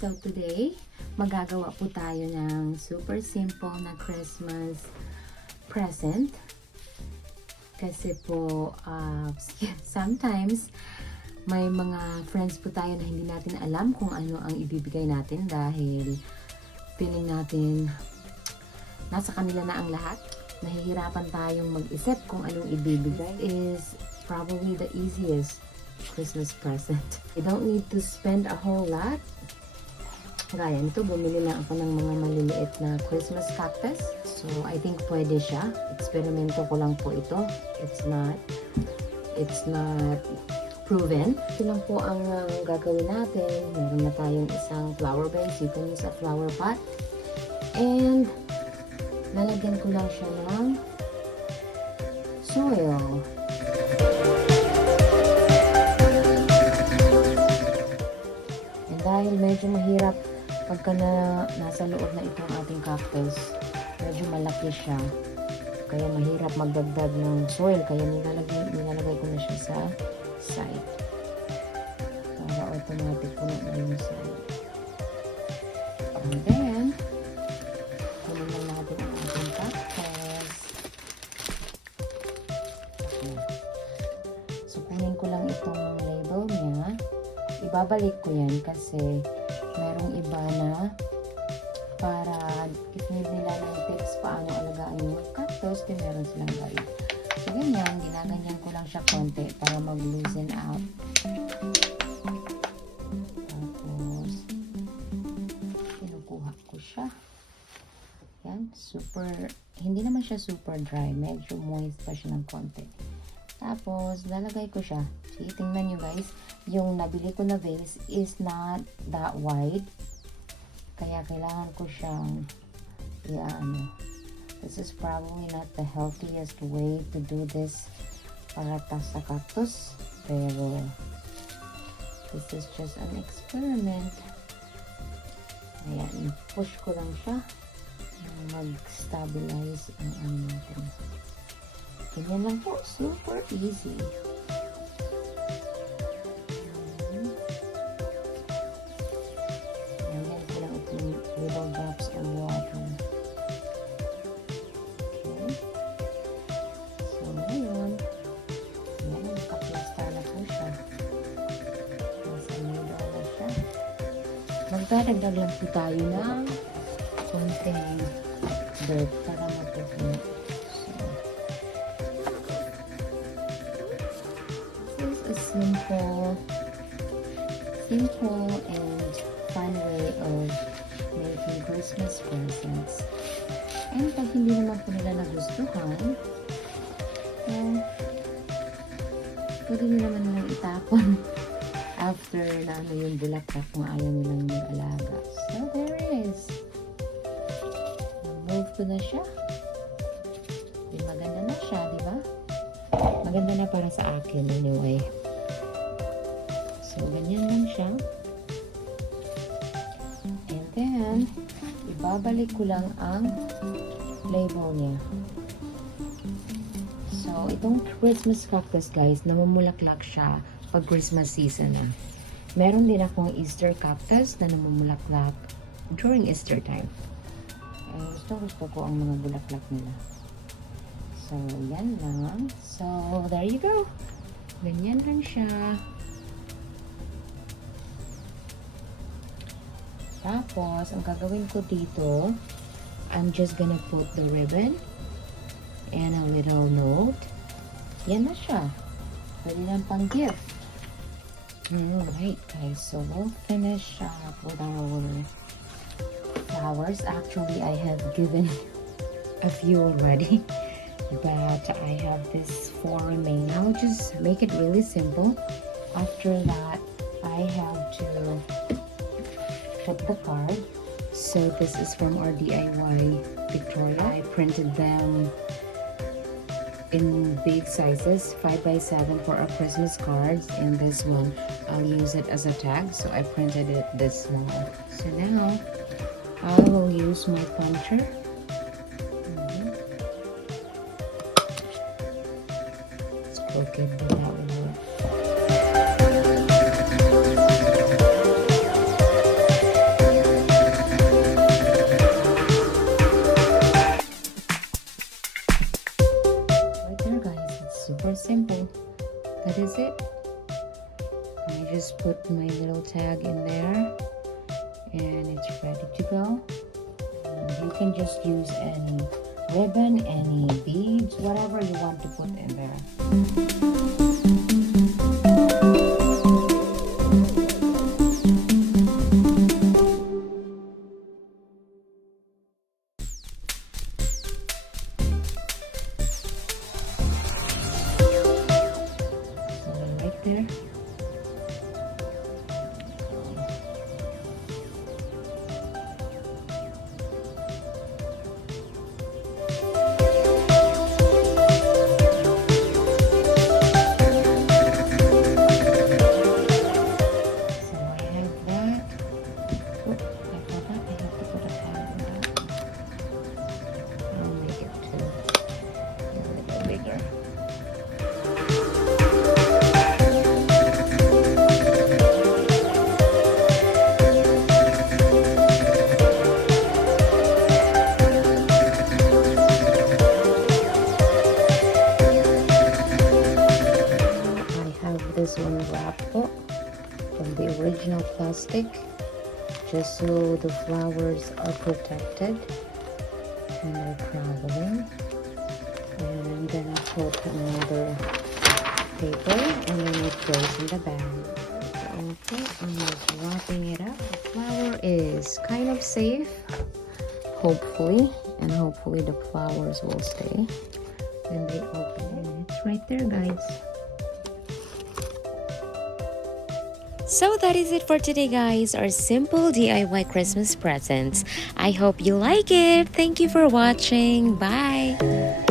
So today, magagawa po tayo ng super simple na Christmas present. Kasi po, sometimes, may mga friends po tayo na hindi natin alam kung ano ang ibibigay natin dahil feeling natin nasa kanila na ang lahat. Nahihirapan tayong mag-isip kung anong ibibigay. Is probably the easiest Christmas present. You don't need to spend a whole lot. Gaya nito, bumili lang ako ng mga maliliit na Christmas cactus. So, I think pwede siya. Eksperimento ko lang po ito. It's not proven. Ito lang po ang gagawin natin. Meron na tayong isang flower vase. You can use a flower pot. And, lalagyan ko lang siya ng soil. And dahil medyo mahirap pagka nasa loob na itong ating cactus, medyo malaki siya. Kaya mahirap magdagdag ng soil. Kaya nilalagay ko na siya sa side. Para automatic po na yung side. And then, kunin lang natin ang ating cactus. So, kunin ko lang itong label niya. Ibabalik ko yan kasi merong iba na para if need nila ng tips paano alagaan yung cactus, din meron silang guide. So, ganyan, ginaganyan ko lang siya konti para mag-loosen out. Tapos, kinukuha ko siya. Yan, hindi naman siya super dry. Medyo moist pa siya ng konti. Tapos, lalagay ko siya. See, tingnan nyo guys, yung nabili ko na vase is not that wide. Kaya kailangan ko siyang this is probably not the healthiest way to do this para sa cactus. Pero, this is just an experiment. Ayan, push ko lang siya. Mag-stabilize ang ano natin. Ganyan lang po. Super easy. Ganyan ko lang itong little drops of water. Okay. So, ngayon, yan, nakaplasta na po siya. Nasa middle na siya. Magdadagdag lang po tayo ng konting dirt para magpupuno. Simple and fun way of making Christmas presents. And pag hindi naman po nila nagustuhan, pwede nyo naman nilang itapon after na yung bulaklak kung ayaw nilang mag-alaga. So there it is. Move ko na siya. Maganda na siya, di ba? Maganda na para sa akin anyway. So, ganyan lang siya. And then, ibabalik ko lang ang label niya. So, itong Christmas cactus guys, namumulaklak siya pag Christmas season na. Meron din akong Easter cactus na namumulaklak during Easter time. Gusto ko ang mga bulaklak nila. So, yan lang. So, there you go. Ganyan lang siya. Tapos, ang gagawin ko dito, I'm just gonna put the ribbon and a little note. Yan na siya. Pwede lang pang gift. Alright guys, so we'll finish up with our flowers. Actually, I have given a few already. But I have this 4 remain. I'll just make it really simple. After that, I have to put the card. So this is from our DIY Victoria. I printed them in big sizes, 5x7 for our Christmas cards. And this one, I'll use it as a tag. So I printed it this small. So now, I will use my puncher. Okay, that will work. I just put my little tag in there and it's ready to go. And you can just use any ribbon, any beads, whatever you want to put in there. Right there. This one wrapped up from the original plastic, just so the flowers are protected when they're traveling. And I'm gonna put another paper and then it goes in the bag. Okay, I'm just wrapping it up. The flower is kind of safe, hopefully, and hopefully the flowers will stay when they open. And it's right there, guys. So that is it for today, guys, our simple DIY Christmas presents. I hope you like it. Thank you for watching. Bye.